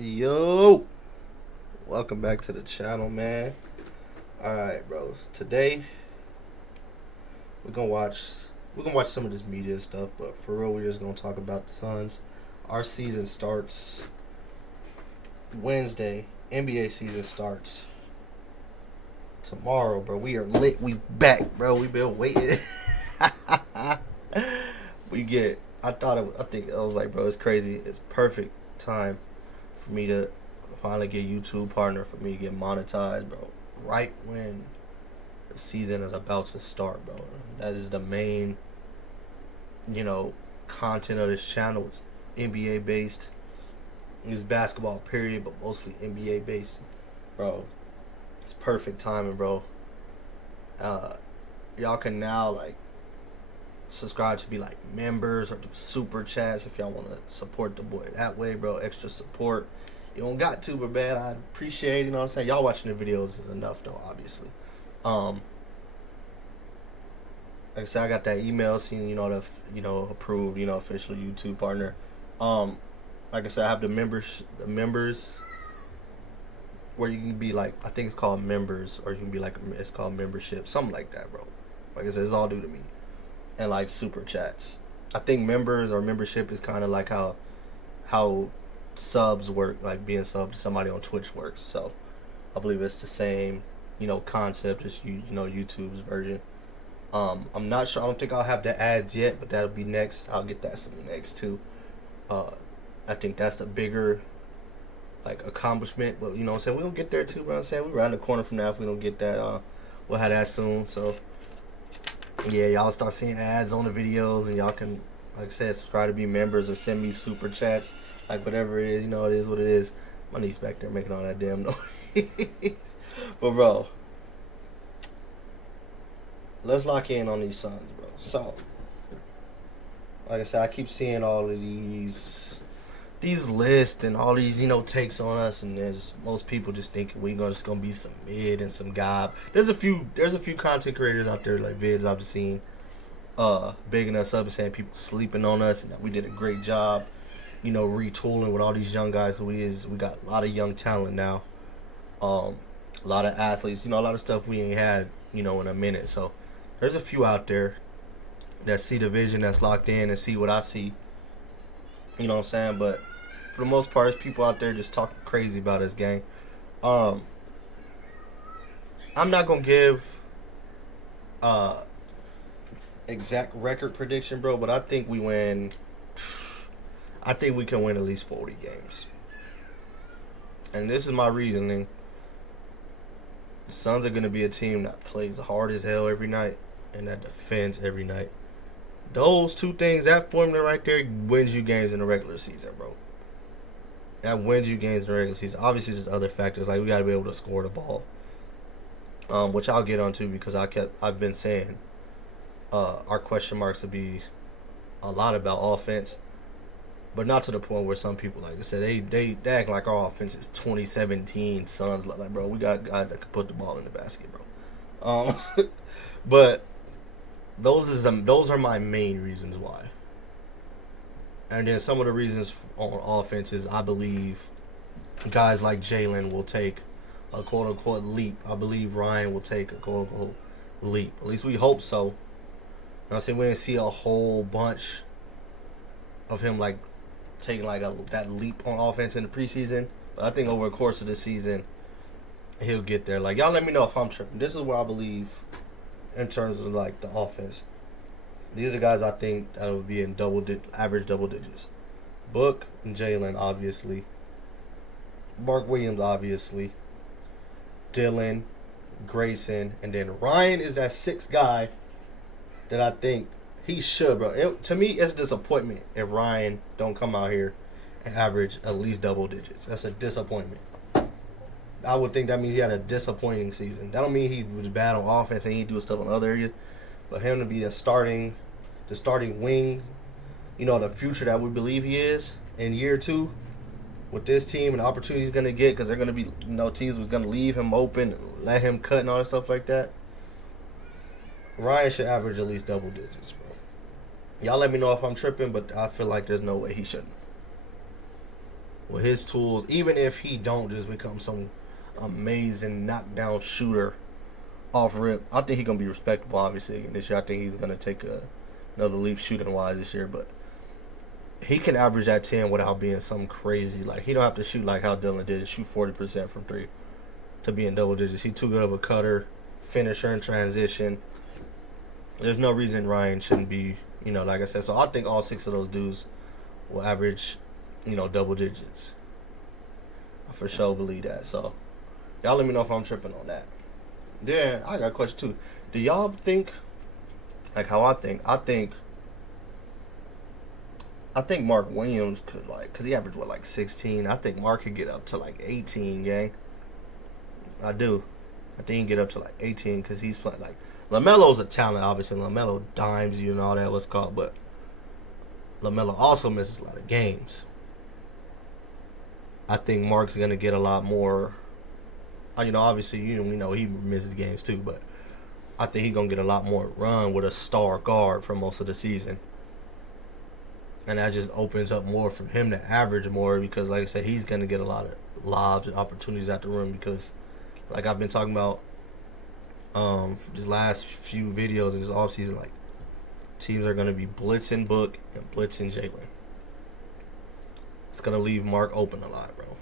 Yo, welcome back to the channel, man. All right, bro. Today we're gonna watch some of this media stuff, but for real, we're just gonna talk about the Suns. Our season starts Wednesday. NBA season starts tomorrow, bro. We are lit. We back, bro. We been waiting. we get. I think it was like, bro, it's crazy. It's perfect time for me to finally get YouTube partner, for me to get monetized, bro. Right when the season is about to start, bro. That is the main, content of this channel. It's NBA based. It's basketball period, but mostly NBA based, bro. It's perfect timing, bro. Y'all can now subscribe to be like members or do super chats if y'all want to support the boy that way, bro. Extra support. You don't got to, but man, I appreciate it. You know what I'm saying? Y'all watching the videos is enough, though, obviously. Like I said, I got that email seeing, approved, official YouTube partner. Like I said, I have the members where you can be like, I think it's called members, or you can be like, it's called membership, something like that, bro. Like I said, it's all due to me. And like super chats. I think members or membership is kind of like how subs work, like being subbed to somebody on Twitch works. So I believe it's the same, concept as YouTube's version. I'm not sure. I don't think I'll have the ads yet, but that'll be next. I'll get that next too. I think that's the bigger accomplishment. But you know what I'm saying, we'll get there too, bro. I'm saying we're around the corner from now. If we don't get that, we'll have that soon. So yeah, y'all start seeing ads on the videos, and y'all can, like I said, subscribe to be members or send me super chats, like whatever it is. It is what it is. My niece back there making all that damn noise. But bro, let's lock in on these Suns, bro. So, like I said, I keep seeing all of these lists and all these, takes on us, and there's most people just thinking we're just gonna be some mid and some gob. There's a few content creators out there, like vids I've seen, bigging us up and saying people sleeping on us and that we did a great job, retooling with all these young guys who we got a lot of young talent now, a lot of athletes, a lot of stuff we ain't had, in a minute. So there's a few out there that see the vision, that's locked in and see what I see. You know what I'm saying? But for the most part, it's people out there just talking crazy about us, gang. I'm not gonna give exact record prediction, bro, but I think we win. I think we can win at least 40 games. And this is my reasoning. The Suns are gonna be a team that plays hard as hell every night and that defends every night. Those two things, that formula right there, wins you games in the regular season, bro. That wins you games in the regular season. Obviously, there's other factors, like we got to be able to score the ball, which I'll get onto because I've been saying our question marks would be a lot about offense, but not to the point where some people, like I said, they act like our offense is 2017 Suns. Like, bro, we got guys that can put the ball in the basket, bro. But those are my main reasons why. And then some of the reasons on offense is I believe guys like Jalen will take a quote-unquote leap. I believe Ryan will take a quote-unquote leap. At least we hope so. You know what I'm saying? We didn't see a whole bunch of him taking that leap on offense in the preseason. But I think over the course of the season, he'll get there. Y'all let me know if I'm tripping. This is where I believe in terms of the offense. These are guys I think that would be in average double digits. Book and Jalen, obviously. Mark Williams, obviously. Dylan, Grayson, and then Ryan is that sixth guy that I think he should, bro. To me, it's a disappointment if Ryan don't come out here and average at least double digits. That's a disappointment. I would think that means he had a disappointing season. That don't mean he was bad on offense and he do stuff on other areas, but him to be the starting wing, the future that we believe he is in year 2 with this team and the opportunity he's gonna get, because they're gonna be teams was gonna leave him open, let him cut and all that stuff like that. Ryan should average at least double digits, bro. Y'all let me know if I'm tripping, but I feel like there's no way he shouldn't. with his tools, even if he don't just become some amazing knockdown shooter off rip, I think he's gonna be respectable. Obviously, again this year, I think he's gonna take another leap shooting wise this year. But he can average that 10 without being something crazy. Like he don't have to shoot like how Dylan did, shoot 40% from three to be in double digits. He's too good of a cutter, finisher in transition. There's no reason Ryan shouldn't be, like I said. So I think all 6 of those dudes will average, double digits. I for sure believe that. So y'all let me know if I'm tripping on that. Then I got a question too. Do y'all think, like how I think Mark Williams could, like, because he averaged, 16? I think Mark could get up to, 18, gang. I do. I think he can get up to, 18 because he's playing, LaMelo's a talent, obviously. LaMelo dimes you and all that, what's called, but LaMelo also misses a lot of games. I think Mark's going to get a lot more, obviously, we know he misses games too, but I think he's going to get a lot more run with a star guard for most of the season. And that just opens up more for him to average more because, like I said, he's going to get a lot of lobs and opportunities at the rim because, like I've been talking about these last few videos in this offseason, teams are going to be blitzing Book and blitzing Jalen. It's going to leave Mark open a lot, bro.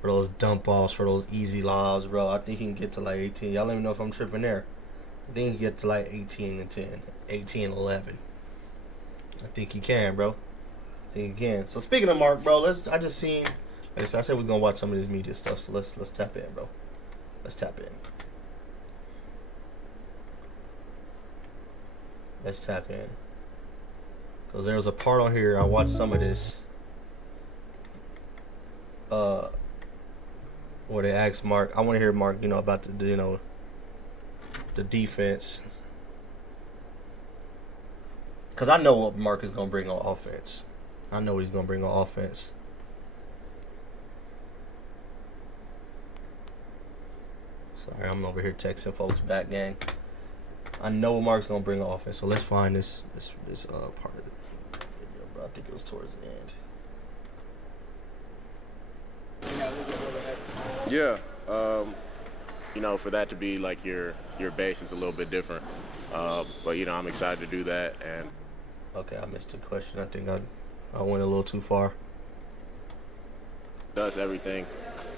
For those dump offs, for those easy lobs, bro. I think he can get to 18. Y'all let me know if I'm tripping there. I think he can get to 18 and 10, 18 and 11. I think he can, bro. I think he can. So speaking of Mark, bro, I just seen. Like I said we was gonna watch some of this media stuff. So let's tap in, bro. Let's tap in. Let's tap in. Cause there was a part on here. I watched some of this. Where they asked Mark. I want to hear Mark. About the defense. Because I know what Mark is going to bring on offense. I know what he's going to bring on offense. Sorry, I'm over here texting folks back, gang. I know what Mark's going to bring on offense. So let's find this part of the video, bro. I think it was towards the end. Yeah. For that to be like your base is a little bit different. But, I'm excited to do that. And okay, I missed the question. I think I went a little too far. Does everything.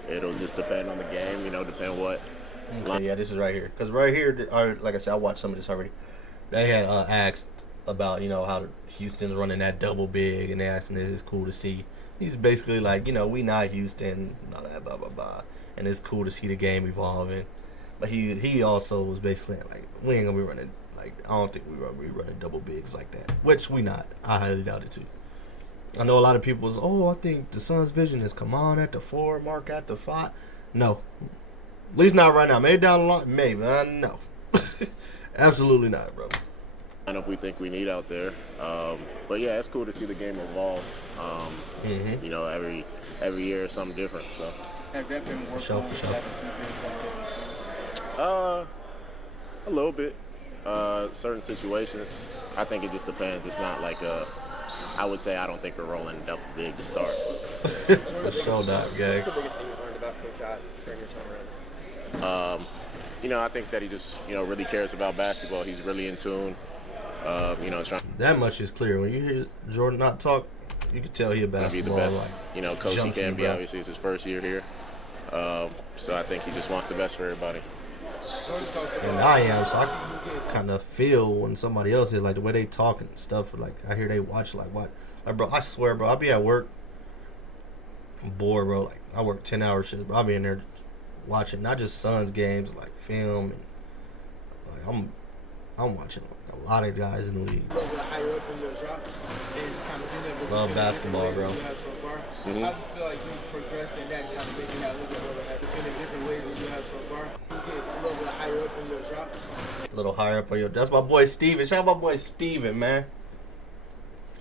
It'll just depend on the game, depend what. Okay, yeah, this is right here. Because right here, like I said, I watched some of this already. They had asked about, how Houston's running that double big, and they asked him, it's cool to see. He's basically like, we not Houston, all that, blah, blah, blah. And it's cool to see the game evolving. But he also was basically like, we ain't going to be running. I don't think we're running double bigs like that, which we not. I highly doubt it too. I know a lot of people was, I think the Suns' vision is come on at the 4, Mark at the 5. No, at least not right now. Maybe down the line, maybe. No, absolutely not, bro. Lineup we think we need out there, but yeah, it's cool to see the game evolve. Every year is something different. So have that been more for sure. A little bit. Certain situations, I think it just depends. It's not like I would say I don't think we're rolling double big to start. For sure not, gang. What's the biggest thing you've learned about Coach Ott during your time around? I think that he just, really cares about basketball. He's really in tune. Trying that much is clear. When you hear Jordan not talk, you can tell he a basketball. To be the best, coach junkie, he can be. Bro. Obviously, it's his first year here. So I think he just wants the best for everybody. And I am, so I kind of feel when somebody else is, like the way they talk and stuff. Like I hear they watch, like what, bro. I swear, bro. I'll be at work, I'm bored, bro. Like I work 10-hour shifts, bro. I'll be in there watching not just Suns games, like film, and like I'm watching a lot of guys in the league. A little bit higher up in your drop and just kind of being able to Love basketball, bro. You have so far. How do you feel like you've progressed in that, kind of making that a little bit more defending different ways than you have so far? You get a little bit higher up in your drop. A little higher up on your. That's my boy Steven. Shout out my boy Steven, man.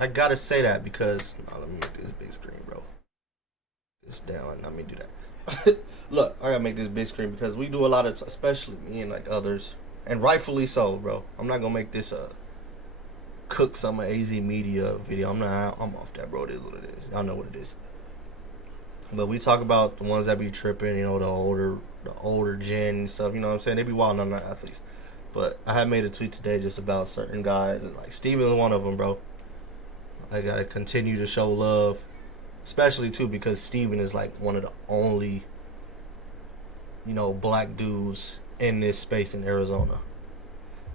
I gotta say that because let me make this big screen, bro. This down. Let me do that. Look, I gotta make this big screen because we do a lot of, especially me and like others, and rightfully so, bro. I'm not gonna make this cook some AZ Media video. I'm off that, bro. It is what it is. Y'all know what it is. But we talk about the ones that be tripping, you know, the older gen and stuff, you know what I'm saying? They be wild on their athletes. But I had made a tweet today just about certain guys, and like Steven's one of them, bro. I gotta continue to show love, especially too because Steven is like one of the only, you know, black dudes in this space in Arizona.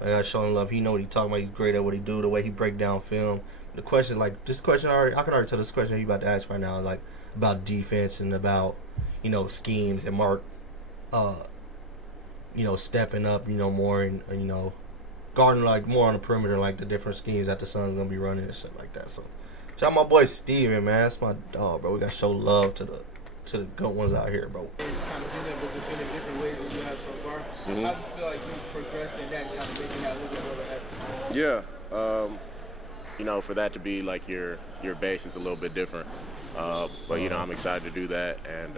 I gotta show him love. He know what he talking about. He's great at what he do. The way he break down film. The question, like this question, I can already tell this question you about to ask right now, like about defense and about, you know, schemes and Mark, you know, stepping up, you know, more and you know, guarding like more on the perimeter, like the different schemes that the Suns gonna be running and shit like that. So, shout out my boy Steven, man. That's my dog, bro. We gotta show love to the good ones out here, bro. And just kind of being able to defend in different ways that you have so far. How do you feel like you've progressed in that and kind of making that a little bit more happen? Yeah. You know, for that to be like your base is a little bit different. But, you know, I'm excited to do that. And,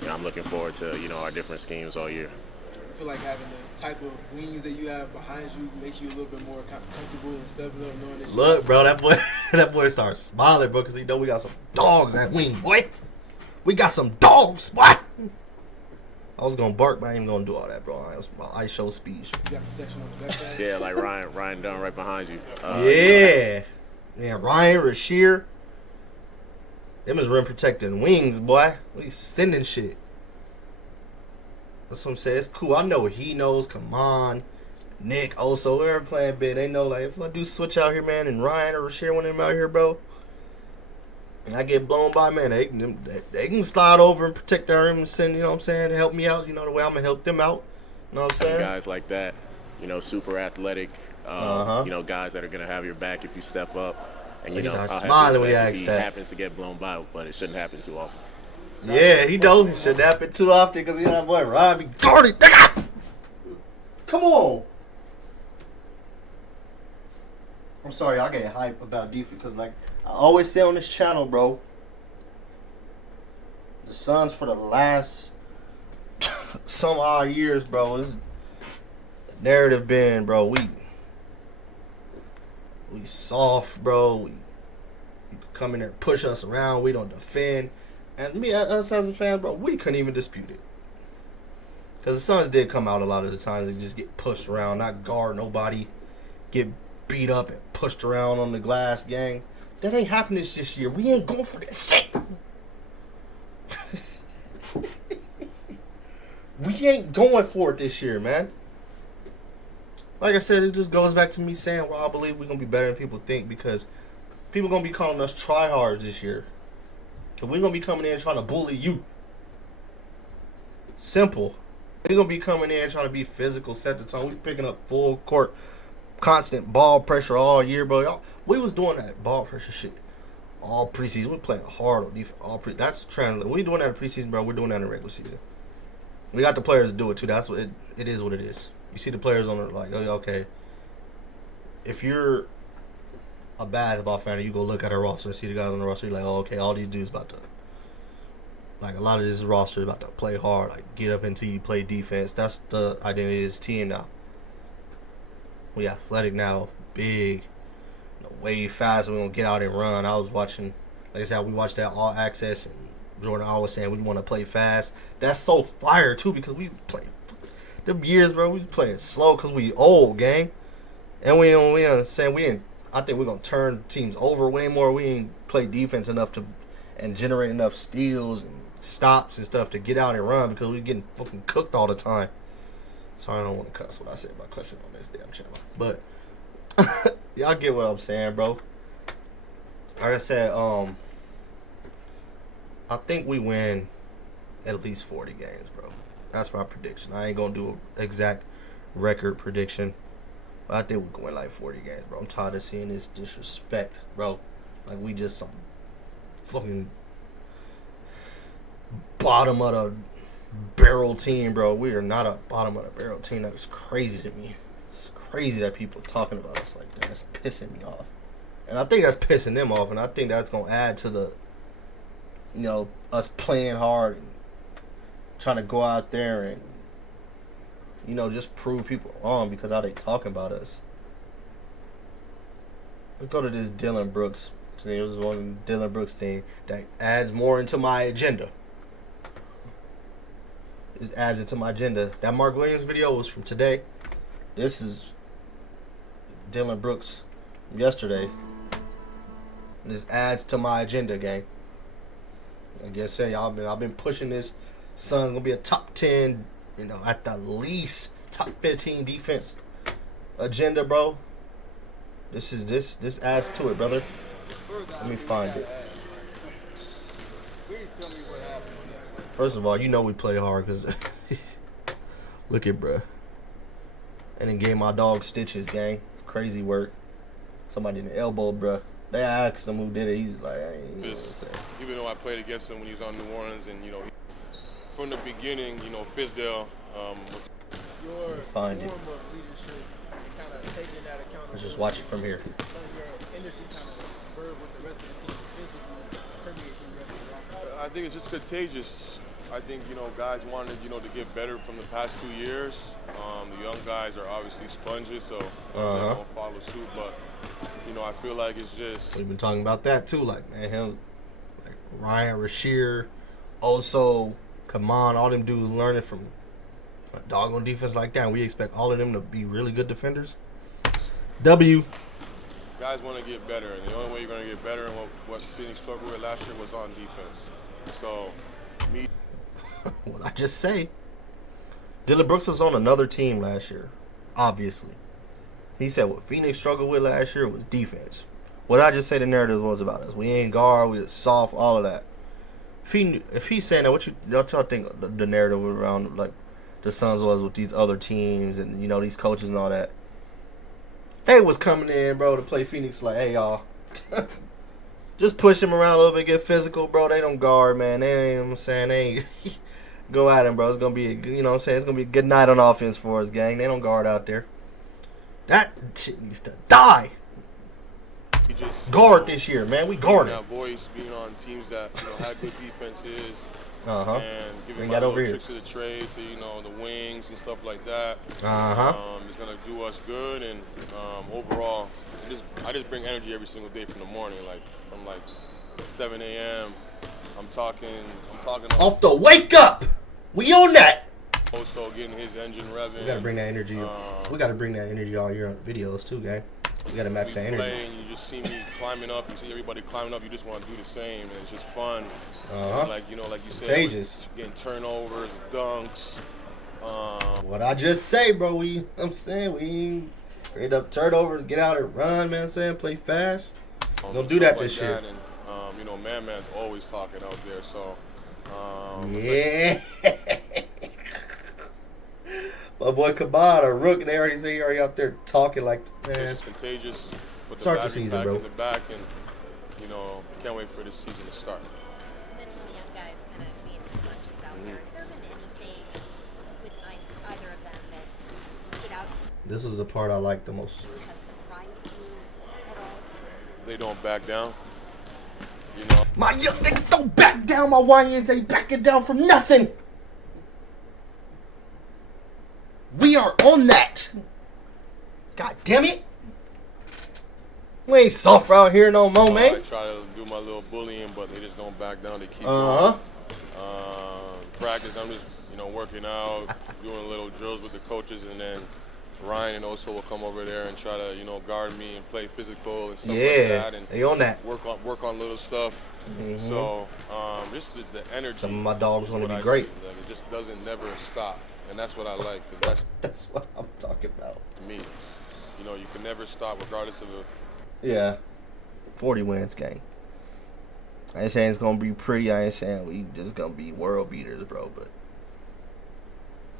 you know, I'm looking forward to, you know, our different schemes all year. I feel like having the type of wings that you have behind you makes you a little bit more comfortable and stepping up, knowing that. Look, bro, that boy starts smiling, bro, because he know we got some dogs at wing, boy. We got some dogs, boy. I was gonna bark, but I ain't gonna do all that, bro. It was my ice show speed. You got protection on the backside. Yeah, like Ryan Dunn right behind you. Yeah, Ryan Rasheer. Them is rim protecting wings, boy. We sending shit. That's what I'm saying. It's cool. I know what he knows. Come on. Nick also, they're playing big. They know, like, if I do switch out here, man, and Ryan or Rasheer when them out here, bro, and I get blown by, man, they can slide over and protect their rim and send, you know what I'm saying, help me out, you know, the way I'm going to help them out. You know what I'm saying? Guys like that, you know, super athletic, you know, guys that are going to have your back if you step up. And, you know, I'm smiling when he asks that. He happens to get blown by, but it shouldn't happen too often. Yeah, he knows it shouldn't happen too often because, you know, that boy Ryan be guarded. Come on. I'm sorry, I get hype about defense because, like, I always say on this channel, bro, the Suns for the last some odd years, bro, is narrative been, bro, we soft, bro. You come in there and push us around. We don't defend. And me, us as a fan, bro, we couldn't even dispute it. Because the Suns did come out a lot of the times and just get pushed around, not guard nobody, get beat up and pushed around on the glass, gang. That ain't happening this year. We ain't going for that shit. We ain't going for it this year, man. Like I said, it just goes back to me saying, well, I believe we're going to be better than people think because people going to be calling us tryhards this year. We're going to be coming in trying to bully you. Simple. We're going to be coming in trying to be physical, set the tone. We picking up full court, constant ball pressure all year, bro. We was doing that ball pressure shit all preseason. We're playing hard on defense. That's translated. We doing that in preseason, bro. We're doing that in regular season. We got the players to do it, too. That's what it is what it is. You see the players on it like, oh, okay, if you're a basketball fan and you go look at our roster and see the guys on the roster, you're like, oh, okay, all these dudes about to, like, a lot of this roster is about to play hard, like, get up until you play defense. That's the identity of this team now. We athletic now, big, you know, way fast. We're going to get out and run. I was watching, like I said, we watched that All Access, and Jordan always saying we want to play fast. That's so fire, too, because we play them years, bro, we playing slow because we old, gang. And we saying we ain't. I think we're gonna turn teams over way more. We ain't play defense enough to and generate enough steals and stops and stuff to get out and run because we getting fucking cooked all the time. Sorry, I don't want to cuss what I said about cussing on this damn channel, but y'all get what I'm saying, bro. Like I said, I think we win at least 40 games, bro. That's my prediction. I ain't gonna do an exact record prediction, but I think we're going like 40 games, bro. I'm tired of seeing this disrespect, bro. Like we just some fucking bottom of the barrel team, bro. We are not a bottom of the barrel team. That is crazy to me. It's crazy that people are talking about us like that. That's pissing me off, and I think that's pissing them off, and I think that's gonna add to the, you know, us playing hard and trying to go out there and, you know, just prove people wrong because how they talking about us. Let's go to this Dylan Brooks thing. It was one Dylan Brooks thing that adds more into my agenda. This adds into my agenda. That Mark Williams video was from today. This is Dylan Brooks from yesterday. This adds to my agenda, gang. Like I said, I've been pushing this. Suns gonna be a top 10, at the least top 15 defense agenda, bro. This adds to it, brother. Let me find it. Please tell me what happened on that. First of all, we play hard because look at bruh. And then gave my dog stitches, gang. Crazy work. Somebody in the elbow, bruh. They asked him who did it. He's like, I ain't know what to say. Even though I played against him when he was on New Orleans, and from the beginning, Fizdale was. Your Find it. warm-up leadership, kind of taking that account. Let's just watch it from here. Your energy kind of verb with the rest of the team physically permeate through the rest of the locker room. I think it's just contagious. I think guys wanted to get better from the past 2 years. The young guys are obviously sponges, so they don't follow suit. But I feel like it's just. We've been talking about that too, like Ryan Rasheer, also Kaman, all them dudes learning from a doggone defense like that. And we expect all of them to be really good defenders. W. Guys want to get better, and the only way you're going to get better, and what Phoenix struggled with last year was on defense. So, What I just say? Dylan Brooks was on another team last year, obviously. He said what Phoenix struggled with last year was defense. What I just say the narrative was about us. We ain't guard, we soft, all of that. If he's saying that, what y'all think the narrative around like the Suns was with these other teams and these coaches and all that? They was coming in, bro, to play Phoenix like, hey y'all, just push him around a little bit, get physical, bro. They don't guard, man. They ain't go at him, bro. It's gonna be it's gonna be a good night on offense for us, gang. They don't guard out there. That shit needs to die. he just Guard this year, man. We guarded. That voice, being on teams that had good defenses, Uh-huh. and giving Bring my that over little here. tricks of the trade to the wings and stuff like that. Uh-huh. It's gonna do us good, and overall, I just bring energy every single day from the morning, from 7 a.m. I'm talking Off the wake up. We on that. also getting his engine revving. We gotta bring that energy. We gotta bring that energy all year on videos too, gang. We gotta match that energy. Play, and you just see me climbing up. You see everybody climbing up. You just want to do the same, and it's just fun. Uh-huh. Like you said, Contagious. getting turnovers, dunks. What I just say, bro. We end up turnovers, get out and run, man. Play fast. Don't do that this year. And man's always talking out there. So Yeah. My boy Kabad, a rook, and they already say he already out there talking like, man. it's just contagious. Put Start the battery season, pack bro. in the back, and can't wait for this season to start. You mentioned the young guys kind of being sponges out there. Has there been anything with either of them that stood out to This is the part I like the most. you, has surprised you at all? They don't back down. My young niggas don't back down. My YNs ain't backing down from nothing. We are on that. God damn it. We ain't soft out here no more, I man. try to do my little bullying, but they just don't back down. They keep Uh-huh. going. Practice, I'm just working out, doing little drills with the coaches, and then Ryan and Oso will come over there and try to guard me and play physical and stuff like Yeah, that, and they on that. work on little stuff. So just the energy. Some of my dogs is wanna what be I great. see. Like, it just doesn't never stop, and that's what I like, because That's what I'm talking about. to me, you can never stop regardless of the. Yeah. 40 wins, gang. I ain't saying it's going to be pretty. I ain't saying we just going to be world beaters, bro. But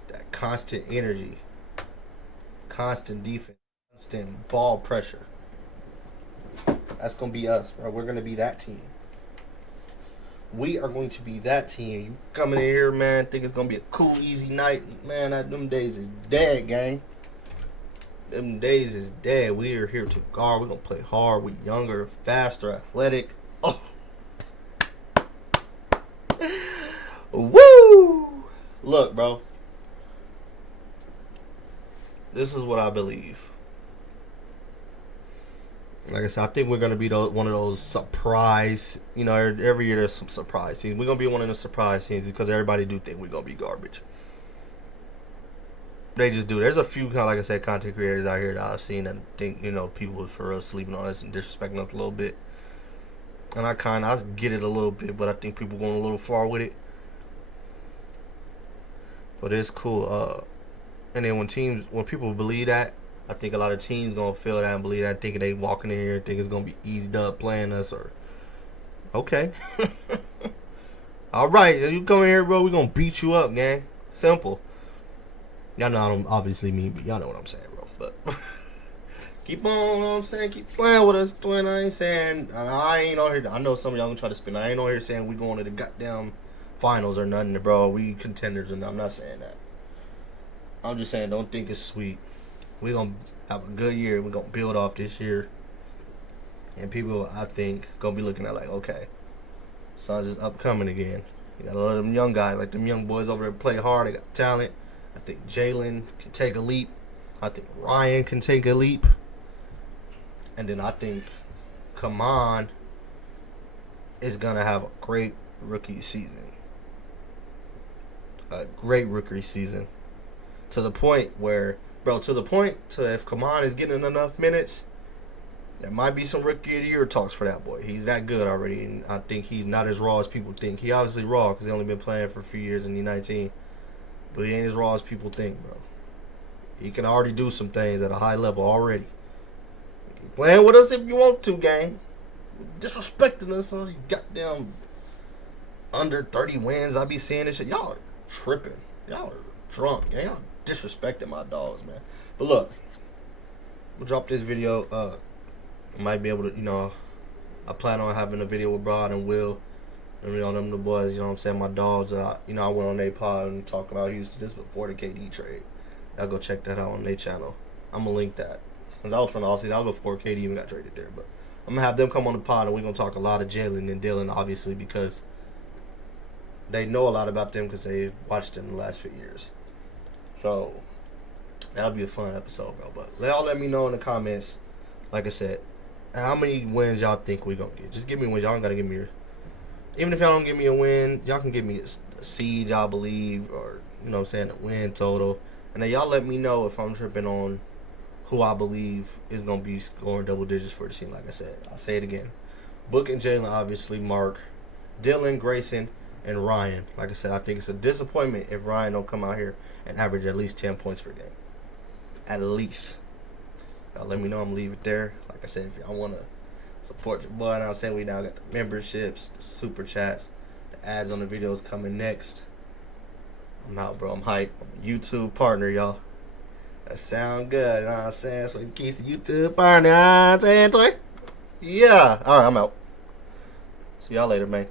that constant energy, constant defense, constant ball pressure. That's going to be us, bro. We're going to be that team. We are going to be that team. You coming in here, man, think it's going to be a cool, easy night. Man, them days is dead, gang. Them days is dead. We are here to guard. We're going to play hard. We're younger, faster, athletic. Oh. Woo! Look, bro. This is what I believe. Like I said, I think we're going to be one of those surprise. Every year there's some surprise teams. We're going to be one of the surprise teams because everybody do think we're going to be garbage. They just do. There's a few, kind of like I said, content creators out here that I've seen that think, people for real sleeping on us and disrespecting us a little bit. And I get it a little bit, but I think people going a little far with it. But it's cool. And then when people believe that, I think a lot of teams gonna feel that and believe that, thinking they walking in here and think it's gonna be eased up playing us. Or okay, all right, you come in here, bro. We gonna beat you up, gang. Simple. Y'all know I don't obviously mean, but y'all know what I'm saying, bro. But keep on, you know what I'm saying? Keep playing with us, twin. I ain't saying, I ain't on here. I know some of y'all gonna try to spin. I ain't on here saying we going to the goddamn finals or nothing, bro. We contenders, and I'm not saying that. I'm just saying, don't think it's sweet. We gonna have a good year. We gonna build off this year, and people, I think, gonna be looking at like, okay, Suns is upcoming again. You got a lot of them young guys, like them young boys over there, play hard. They got talent. I think Jalen can take a leap. I think Ryan can take a leap. And then I think Kaman is going to have a great rookie season. A great rookie season. To the point where, if Kaman is getting enough minutes, there might be some rookie of the year talks for that boy. He's that good already. And I think he's not as raw as people think. He obviously raw because he's only been playing for a few years in the 19. But he ain't as raw as people think, bro. He can already do some things at a high level already. Keep playing with us if you want to, gang. Disrespecting us on you goddamn under 30 wins. I be seeing this shit. Y'all are tripping. Y'all are drunk. Y'all disrespecting my dogs, man. But look, I'm gonna drop this video. I might be able to, I plan on having a video with Broad and Will. And, them the boys, you know what I'm saying, my dogs. I went on their pod and talked about Houston just before the KD trade. Y'all go check that out on their channel. I'm going to link that. Because I was from the offseason. That was before KD even got traded there. But I'm going to have them come on the pod and we're going to talk a lot of Jalen and Dylan, obviously, because they know a lot about them because they've watched them the last few years. So that'll be a fun episode, bro. But y'all let me know in the comments, like I said, how many wins y'all think we're going to get. Just give me wins. Y'all ain't got to give me even if y'all don't give me a win, y'all can give me a seed, y'all believe, or, a win total. And then y'all let me know if I'm tripping on who I believe is going to be scoring double digits for the team. Like I said, I'll say it again. Book and Jalen, obviously, Mark, Dylan, Grayson, and Ryan. Like I said, I think it's a disappointment if Ryan don't come out here and average at least 10 points per game. At least. Y'all let me know. I'm going to leave it there. Like I said, if y'all want to support your boy, and I'm saying we now got the memberships, the super chats, the ads on the videos coming next. I'm out, bro. I'm hyped. I'm a YouTube partner, y'all. That sound good, you know what I'm saying? So in case the YouTube partner, you know what I'm saying? Yeah. All right, I'm out. See y'all later, man.